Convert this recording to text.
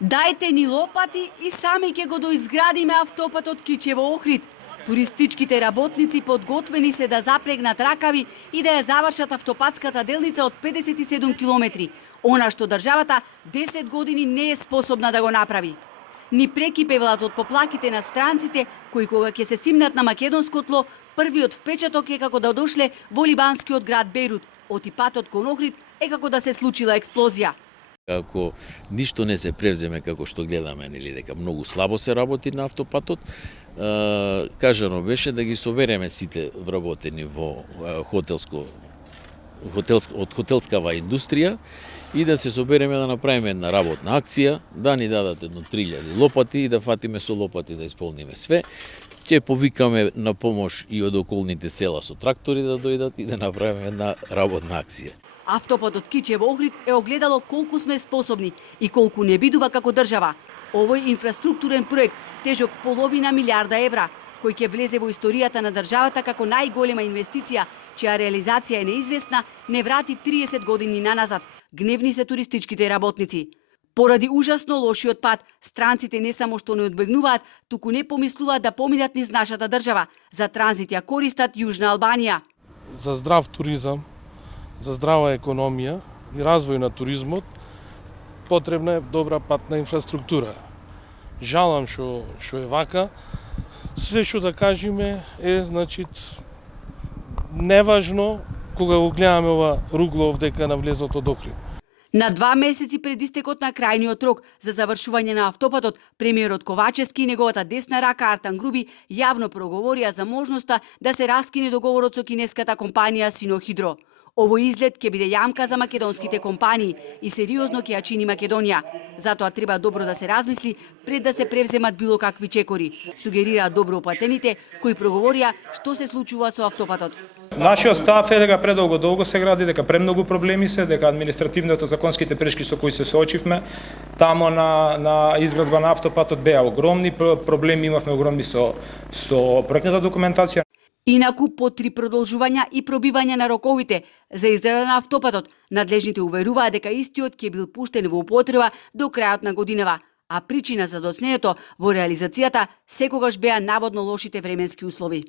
Дајте ни лопати и сами ќе го доизградиме автопатот Кичево-Охрид. Туристичките работници подготвени се да запрегнат ракави и да ја завршат автопатската делница од 57 километри, она што државата 10 години не е способна да го направи. Ни прекипевлат од поплаките на странците, кои кога ќе се симнат на македонско тло, првиот впечаток е како да дошле во либанскиот град Бејрут. Оти патот кон Охрид е како да се случила експлозија. Ако ништо не се превземе како што гледаме, нели, дека многу слабо се работи на автопатот, кажано беше да ги собереме сите вработени во од хотелскава индустрија и да се собереме да направиме една работна акција, да ни дадат едно 3000 лопати и да фатиме со лопати да исполниме све. Ќе повикаме на помош и од околните села со трактори да дојдат и да направиме една работна акција. Автопатот Кичево-Охрид е огледало колку сме способни и колку не бидува како држава. Овој инфраструктурен проект, тежок половина милиарда евра, кој ќе влезе во историјата на државата како најголема инвестиција, чија реализација е неизвестна, не врати 30 години наназад. Гневни се туристичките работници. Поради ужасно лошиот пат, странците не само што не одбегнуваат, туку не помислуваат да поминат низ нашата држава. За транзит ја користат Јужна Албанија. За здрав туризам, за здрава економија и развој на туризмот потребна е добра патна инфраструктура. Жалам што е вака. Све што да кажеме е, неважно кога го гледаме ова ругло овдека на влезот од Охрид. На 2 месеци пред истекот на крајниот рок за завршување на автопатот, премиерот Ковачевски и неговата десна рака Артан Груби јавно проговорија за можноста да се раскине договорот со кинеската компанија Синохидро. Овој излет ќе биде јамка за македонските компании и сериозно ќе ја чини Македонија. Затоа треба добро да се размисли пред да се превземат било какви чекори, сугерираат добро оплатените кои проговорија што се случува со автопатот. Нашиот став е дека предолго се гради, дека премногу проблеми се, дека административното законските пречки со кои се соочивме тамо на изградба на автопатот беа огромни, проблеми имавме огромни со проектната документација. Инаку, по 3 продолжувања и пробивања на роковите за изграда на автопатот, надлежните уверуваат дека истиот ќе бил пуштен во употреба до крајот на годинава, а причина за доцнењето во реализацијата секогаш беа наводно лошите временски услови.